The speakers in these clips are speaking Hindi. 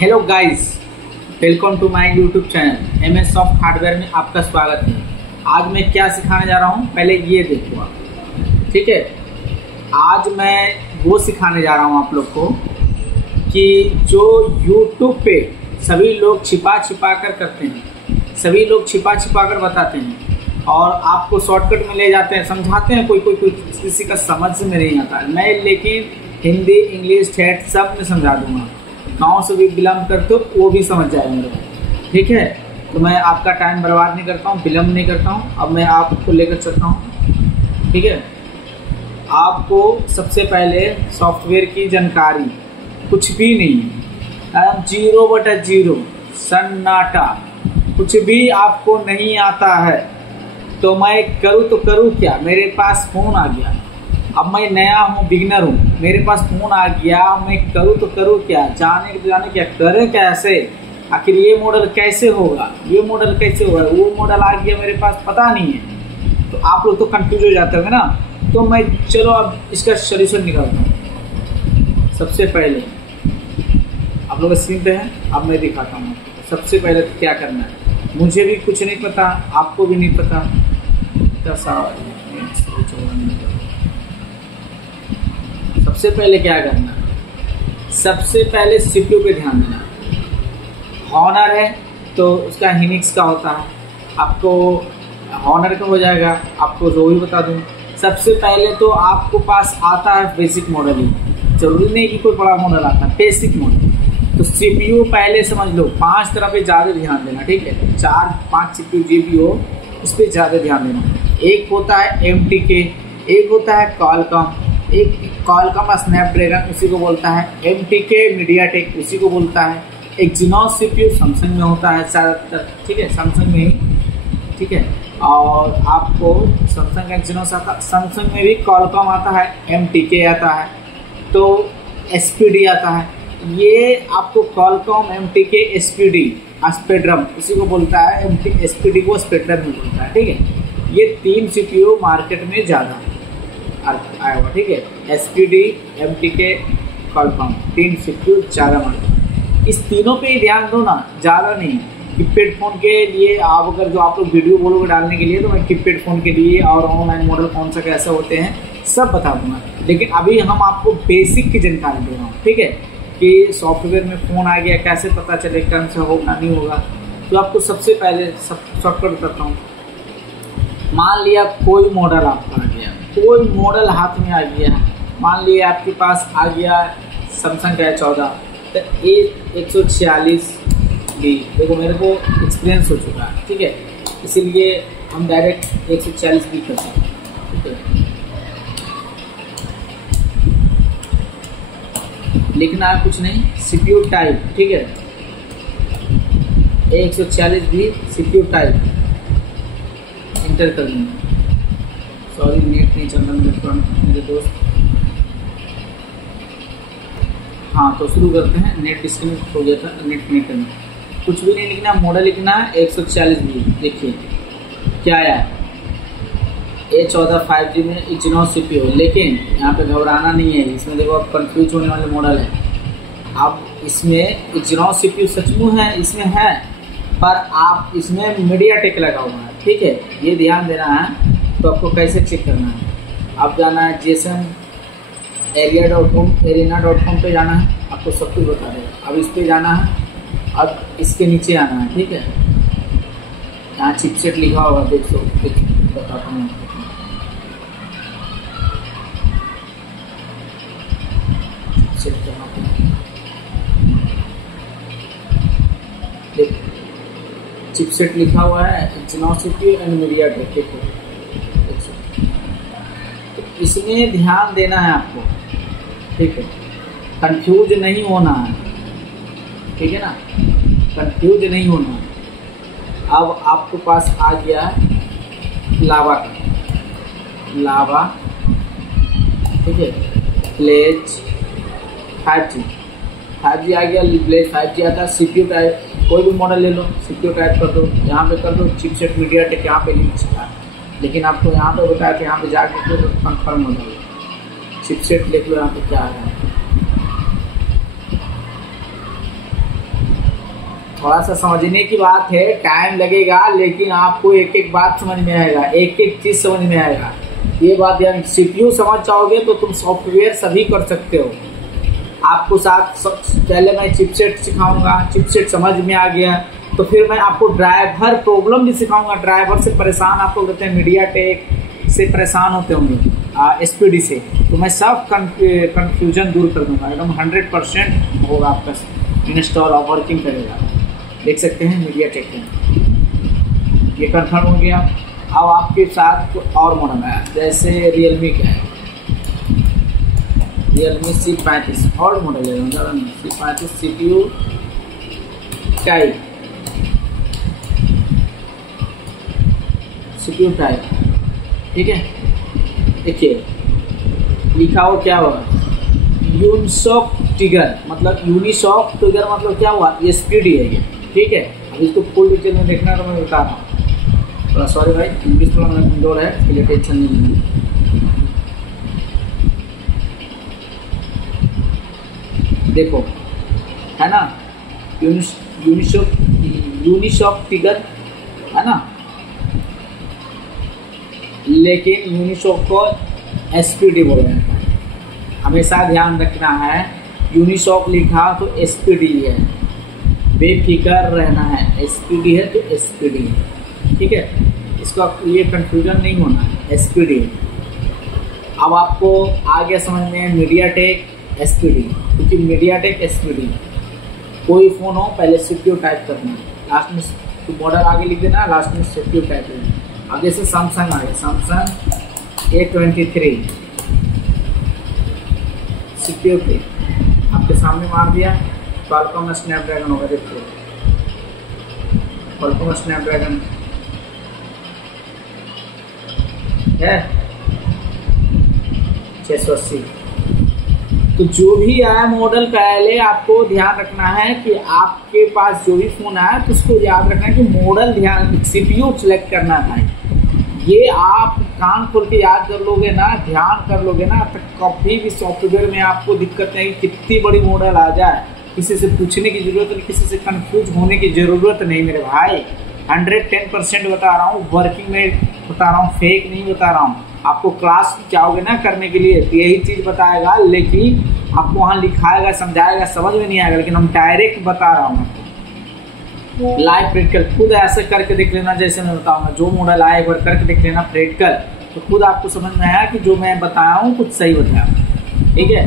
Hello guys, welcome to my YouTube channel MS soft hardware में आपका स्वागत है। आज मैं क्या सिखाने जा रहा हूँ पहले ये देखो आप, ठीक है। आज मैं वो सिखाने जा रहा हूँ आप लोग को कि जो YouTube पे सभी लोग छिपा छिपा कर करते हैं, सभी लोग छिपा छिपा कर बताते हैं और आपको शॉर्टकट में ले जाते हैं, समझाते हैं। कोई किसी का समझ में नहीं आता। मैं लेकिन हिंदी, इंग्लिश, ठेठ सब में समझा दूंगा। गाँव से भी बिलोंग करते हो वो भी समझ जाए मेरे को, ठीक है। तो मैं आपका टाइम बर्बाद नहीं करता हूँ, विलम्ब नहीं करता हूँ। अब मैं आपको लेकर चलता हूँ, ठीक है। आपको सबसे पहले सॉफ्टवेयर की जानकारी कुछ भी नहीं है, 0/0 सन्नाटा, कुछ भी आपको नहीं आता है तो मैं करूँ तो करूँ क्या। मेरे पास फ़ोन आ गया, अब मैं नया हूँ, बिगिनर हूँ, मेरे पास फ़ोन आ गया, मैं करूँ तो करूँ क्या, जाने क्या करें कैसे, आखिर ये मॉडल कैसे होगा, ये मॉडल कैसे होगा, वो मॉडल आ गया मेरे पास, पता नहीं है। तो आप लोग तो कंफ्यूज हो जाते होंगे ना। तो मैं चलो अब इसका सोल्यूशन निकालता हूँ। सबसे पहले आप लोग स्क्रीन पे हैं, अब मैं दिखाता हूँ। सबसे पहले तो क्या करना है, मुझे भी कुछ नहीं पता, आपको भी नहीं पता। सबसे पहले क्या करना है, सबसे पहले CPU पे ध्यान देना। हॉनर है तो उसका हिनिक्स का होता है, आपको हॉनर का हो जाएगा। आपको जो भी बता दूं, सबसे पहले तो आपको पास आता है बेसिक मॉडल ही, जरूरी नहीं कि कोई बड़ा मॉडल आता है, बेसिक मॉडल। तो CPU पहले समझ लो, 5 तरह पे ज़्यादा ध्यान देना, ठीक है। 4-5 CPU GPU, उस पर ज़्यादा ध्यान देना। एक होता है MTK, एक होता है कॉलकॉम, एक कॉलकॉम स्नैपड्रैगन उसी को बोलता है, MTK मीडियाटेक उसी को बोलता है। एक एक्जिनोस CPU सैमसंग में होता है ज़्यादातर, ठीक है, सैमसंग में ही, ठीक है। और आपको सैमसंग का एक्जिनोस आता है, सैमसंग में भी कॉलकॉम आता है, MTK आता है, तो SPD आता है। ये आपको कॉलकॉम, MTK, SPD स्पेक्ट्रम उसी को बोलता है, SPD को स्पेक्ट्रम में बोलता है, ठीक है। ये 3 CPU मार्केट में ज़्यादा आया हुआ, ठीक है। SPD, MTK, कॉलकॉम, 3 CPU ज़्यादा मार्केट। इस तीनों पे ही ध्यान दो ना, ज़्यादा नहीं। कीपैड फ़ोन के लिए आप अगर जो आप लोग वीडियो बोलोगे डालने के लिए, तो मैं कीपैड फ़ोन के लिए और ऑनलाइन मॉडल कौन सा कैसे होते हैं सब बता दूंगा। लेकिन अभी हम आपको बेसिक की जानकारी दे रहा हूँ, ठीक है, कि सॉफ्टवेयर में फ़ोन आ गया कैसे पता चले, कौन सा होगा नहीं होगा। तो आपको सबसे पहले शॉर्टकट बताता हूँ। मान लिया कोई मॉडल आपका आ गया, कोई मॉडल हाथ में आ गया, मान लिया आपके पास आ गया सैमसंग का A14, तो A146B। देखो मेरे को एक्सपीरियंस हो चुका है, ठीक है, इसीलिए हम डायरेक्ट 146B करते हैं, ठीक है। लिखना है कुछ नहीं, CPU टाइप, ठीक है, A146B CPU टाइप इंटर कर लूँगा। सॉरी नेट नहीं चल रहा मेरे दोस्त। हाँ तो शुरू करते हैं। नेट डिस्कनेक्ट हो गया था, नेट नहीं करना, कुछ भी नहीं लिखना, मॉडल लिखना है 146B। देखिए क्या आया, A14 5G में एक्जिनोस CPU, लेकिन यहाँ पे घबराना नहीं है। इसमें देखो अब कंफ्यूज होने वाले मॉडल है। अब इसमें एक्जिनोस CPU सचमुच है, इसमें है, पर आप इसमें मीडियाटेक लगा हुआ है, ठीक है, ये ध्यान देना है। तो आपको कैसे चेक करना है, आप जाना है GSM arena.com पे जाना है, आपको सब कुछ बता देगा। अब इस पे जाना है, अब इसके नीचे आना है, ठीक है। यहाँ चिपसेट लिखा होगा, देख लो, बताता हूँ। चिपसेट कहाँ पे, देखो चिपसेट लिखा हुआ है, एक्जिनोस CPU एंड मीडियाटेक, देखो। तो इसमें ध्यान देना है आपको, ठीक है, कंफ्यूज नहीं होना है, ठीक है ना, कंफ्यूज नहीं होना है। अब आपके पास आ गया लावा का, लावा, ठीक है, ब्लेज 5G आ गया, ब्लेज 5G आता है। CPU टाइप कोई भी मॉडल ले लो, CPU टाइप कर दो, यहाँ पे कर दो चिपसेट मीडियाटेक, यहाँ पे लिख सकता है। लेकिन आपको यहाँ पे बताया कि यहाँ पे जाके तो कन्फर्म हो जाएगा। चिपसेट लिख लो, यहाँ पे क्या आ रहा है, थोड़ा सा समझने की बात है, टाइम लगेगा, लेकिन आपको एक एक बात समझ में आएगा, एक एक चीज समझ में आएगा। ये बात यानी सीपीयू समझ जाओगे तो तुम सॉफ्टवेयर सभी कर सकते हो। आपको साथ पहले मैं चिपसेट सिखाऊंगा, चिपसेट समझ में आ गया तो फिर मैं आपको ड्राइवर प्रॉब्लम भी सिखाऊंगा। ड्राइवर से परेशान आप लोग रहते हैं, मीडियाटेक से परेशान होते होंगे, एसपीडी से, तो मैं सब कंफ्यूजन दूर कर दूंगा। एकदम 100% होगा आपका इंस्टॉल और वर्किंग करेगा। देख सकते हैं मीडियाटेक में ये कंफर्म हो गया। अब आपके साथ और मॉडल है, जैसे रियलमी का है, रियलमी C35 और मॉडल है, C35 CPU type, CPU type, ठीक है। देखिए लिखा हो क्या हुआ, यूनिसॉक टिगर, मतलब यूनिसॉक टिगर मतलब क्या हुआ, एसपीडी है ये, ठीक है। अब इसको फुल डिटेल में देखना तो मैं बता रहा हूँ। थोड़ा सॉरी भाई, इंग्लिश थोड़ा मेरा कमजोर है, इसके लिए टेंशन नहीं लेना। देखो है ना, यूनिसॉक टिगर है ना, लेकिन यूनिसॉक को एसपीडी बोला जाता है। हमेशा ध्यान रखना है, यूनिसॉक लिखा तो एसपीडी है, बेफिक्र रहना है, एसपीडी है तो एसपीडी है, ठीक है। इसका ये कंफ्यूजन नहीं होना है, एसपीडी। अब आपको आ गया समझ में मीडियाटेक एसपीडी, क्योंकि मीडियाटेक एसपीडी कोई फ़ोन हो पहले सीपीयू टाइप करना, लास्ट में तो मॉडल आगे लिख देना, लास्ट में सीपीयू टाइप करना। अब जैसे सैमसंग आ गया, सैमसंग A23 सीपीयू पे आपके सामने मार दिया, क्वालकॉम स्नैपड्रैगन होगा, देखिए क्वालकॉम स्नैपड्रैगन है 680। तो जो भी आया मॉडल, पहले आपको ध्यान रखना है कि आपके पास जो भी फोन आया तो उसको याद रखना है कि मॉडल ध्यान, सीपीयू सिलेक्ट करना है। ये आप कान खोल के याद कर लोगे ना, ध्यान कर लोगे ना, तो कभी भी सॉफ्टवेयर में आपको दिक्कत नहीं। कितनी बड़ी मॉडल आ जाए, किसी से पूछने की जरूरत नहीं, किसी से कंफ्यूज होने की जरूरत नहीं मेरे भाई। 110% बता रहा हूँ, वर्किंग में बता रहा हूँ, फेक नहीं बता रहा हूँ। आपको क्लास जाओगे ना करने के लिए तो यही चीज़ बताएगा, लेकिन आपको वहाँ लिखाएगा, समझाएगा, समझ में नहीं आएगा, लेकिन हम डायरेक्ट बता रहा हूँ। लाइव प्रैक्टिकल खुद ऐसे करके देख लेना, जैसे मैं बताऊंगा। जो मॉडल आए एक बार करके देख लेना प्रैक्टिकल, तो खुद आपको समझ में आया कि जो मैं बताया हूँ कुछ सही बताया, ठीक है।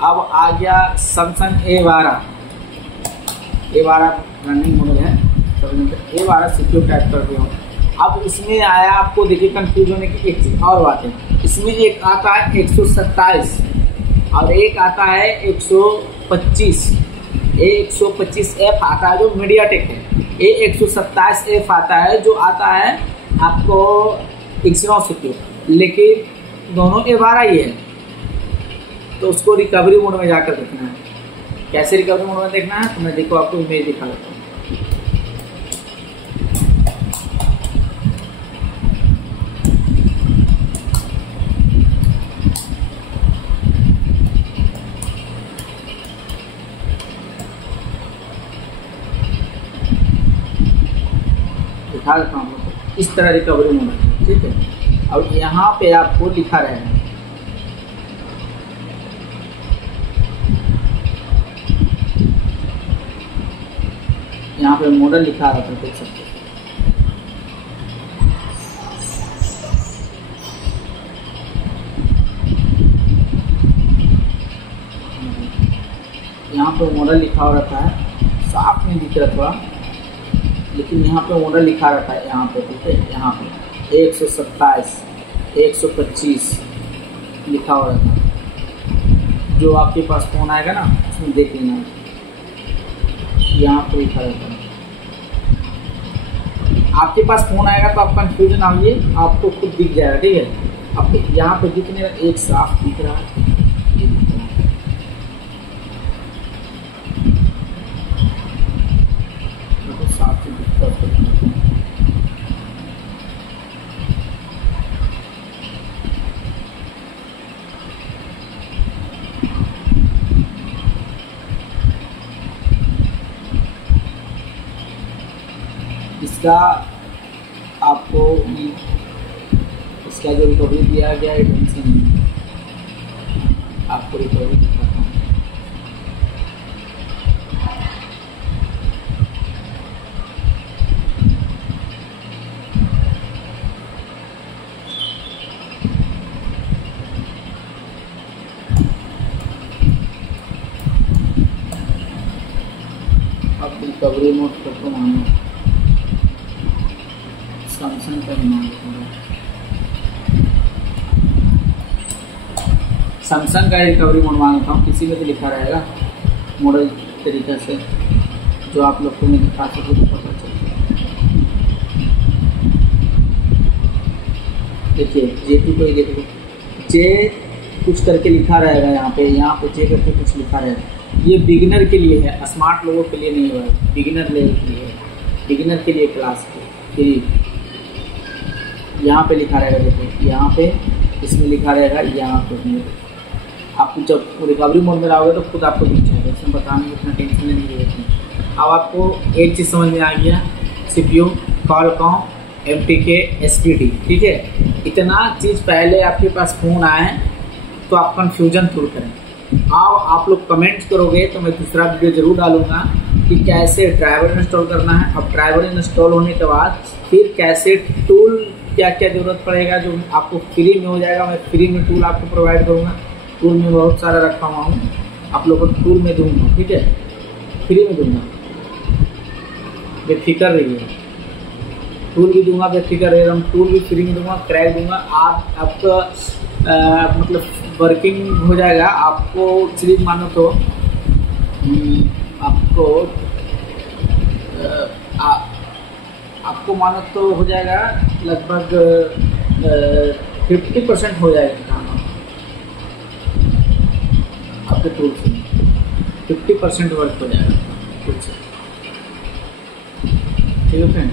अब आ गया सैमसंग A12 रनिंग मॉडल है, A12 सीपीयू टाइप कर दिया। अब इसमें आया, आपको देखिए कंफ्यूज होने की एक चीज और बात है, इसमें एक आता है 127 और एक आता है 125। A125F आता है जो मीडियाटेक है, A127F आता है जो आता है आपको Exynos CPU, लेकिन दोनों A12 ही है। तो उसको रिकवरी मोड में जाकर देखना है। कैसे रिकवरी मोड में देखना है, तो मैं देखो आपको इमेज दिखा देता हूँ। दिखा देता हूँ, इस तरह रिकवरी मोड है, ठीक है। अब यहाँ पे आपको लिखा रहेगा, यहाँ पे मॉडल लिखा रहता है, देख सकते हैं। यहाँ पे मॉडल लिखा हुआ रहता है, साफ नहीं दिख रहा थोड़ा, लेकिन यहाँ पे मॉडल लिखा रहता है, यहाँ पे, ठीक है। यहाँ पे 127 125 लिखा हुआ रहता है। जो आपके पास फ़ोन आएगा ना उसमें देख लेना, यहाँ पे लिखा रहता है। आपके पास फ़ोन आएगा तो आप कंफ्यूजन आइए, आपको खुद दिख जाएगा, ठीक है। अब यहाँ पे दिखने एक साफ दिख रहा है, इसका आपको इसका जो रिकवरी दिया गया है ढंग से नहीं, आपको रिकवरी दिखाता हूँ। अब रिकवरी मोड को मानो सैमसंग का ही मान लेते हैं। सैमसंग का रिकवरी मोड मांगता हूँ, किसी में भी लिखा रहेगा मॉडल तरीक़ा से, जो आप लोग को मैं दिखा सकूँ तो पता चले। देखिए J2 को ही देख लो, जे कुछ करके लिखा रहेगा यहाँ पे जे करके कुछ लिखा रहेगा। ये बिगिनर के लिए है, स्मार्ट लोगों के लिए नहीं होगा, बिगिनर लेवल के लिए है, बिगिनर के लिए क्लास फ्री। यहाँ पे लिखा रहेगा, देखो यहाँ पे इसमें लिखा रहेगा, यहाँ पे आप जब रिकवरी मोड में रहोगे तो खुद आपको दिख जाएगा, इसमें बताने में इतना टेंशन नहीं रहेगी। अब आपको एक चीज़ समझ में आ गया, CPU, Qualcomm, MTK, SPD, ठीक है। इतना चीज़ पहले आपके पास फ़ोन आए तो आप कन्फ्यूजन दूर करें। अब आप लोग कमेंट करोगे तो मैं दूसरा वीडियो ज़रूर डालूँगा कि कैसे ड्राइवर इंस्टॉल करना है। अब ड्राइवर इंस्टॉल होने के बाद फिर कैसे टूल क्या क्या ज़रूरत पड़ेगा जो आपको फ्री में हो जाएगा। मैं फ्री में टूल आपको प्रोवाइड करूँगा, टूल में बहुत सारा रखा हुआ हूँ, आप लोगों को टूल में दूँगा, ठीक है, फ्री में दूँगा, बेफिक्र रहिए। टूल भी दूंगा, बेफिक्र रहिए, हम टूल भी फ्री में दूँगा, क्रैक दूँगा। आपका मतलब वर्किंग हो जाएगा। आपको सिर्फ मानो तो आपको मानो तो हो जाएगा लगभग 50% हो जाएगा काम आपके टूल से, 50% वर्क हो जाएगा टूल से, ठीक है फ्रेंड।